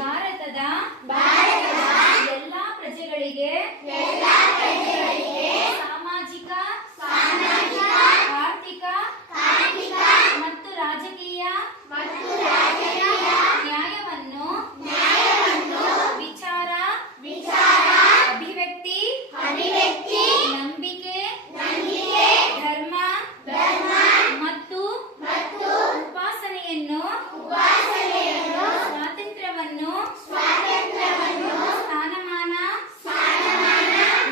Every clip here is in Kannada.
ಭಾರತದ ಎಲ್ಲಾ ಪ್ರಜೆಗಳಿಗೆ ಸಾಮಾಜಿಕ ಆರ್ಥಿಕ ಮತ್ತು ರಾಜಕೀಯ ನ್ಯಾಯವನ್ನು ವಿಚಾರ ಅಭಿವ್ಯಕ್ತಿ ನಂಬಿಕೆ ಧರ್ಮ ಮತ್ತು ಉಪಾಸನೆಯನ್ನು ಸ್ವಾತಂತ್ರ್ಯವನ್ನು ಸ್ಥಾನಮಾನ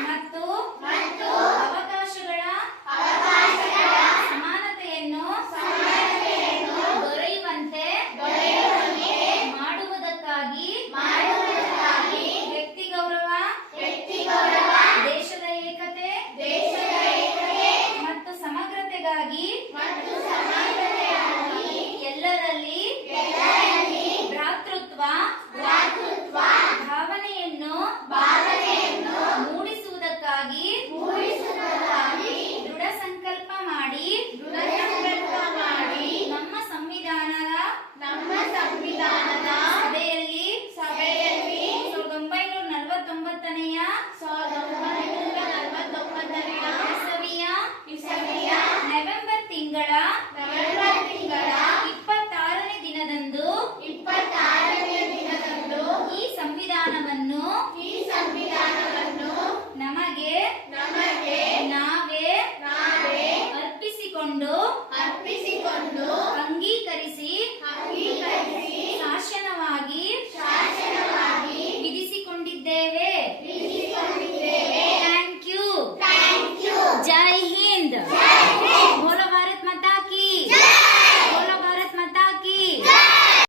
ಮತ್ತು ಅವಕಾಶಗಳ ಸಮಾನತೆಯನ್ನು ದೊರೆಯುವಂತೆ ಮಾಡುವುದಕ್ಕಾಗಿ ವ್ಯಕ್ತಿ ಗೌರವ ದೇಶದ ಏಕತೆ ಮತ್ತು ಸಮಗ್ರತೆಗಾಗಿ ಎಲ್ಲರಲ್ಲಿ ಭ್ರಾತೃತ್ವ ಭಾವನೆಯನ್ನು ಮೂಡಿಸುವುದಕ್ಕಾಗಿ ದೃಢ ಸಂಕಲ್ಪ ಮಾಡಿ ನಮ್ಮ ಸಂವಿಧಾನದ ಸಭೆಯಲ್ಲಿ 1949ನೇ ಇಸವಿಯ ನವೆಂಬರ್ ತಿಂಗಳ 26ನೇ ದಿನದಂದು ಈ ಸಂವಿಧಾನವನ್ನು ನಮಗೆ ನಾವೇ ಅರ್ಪಿಸಿಕೊಂಡು ಅಂಗೀಕರಿಸಿ ಶಾಸನವಾಗಿ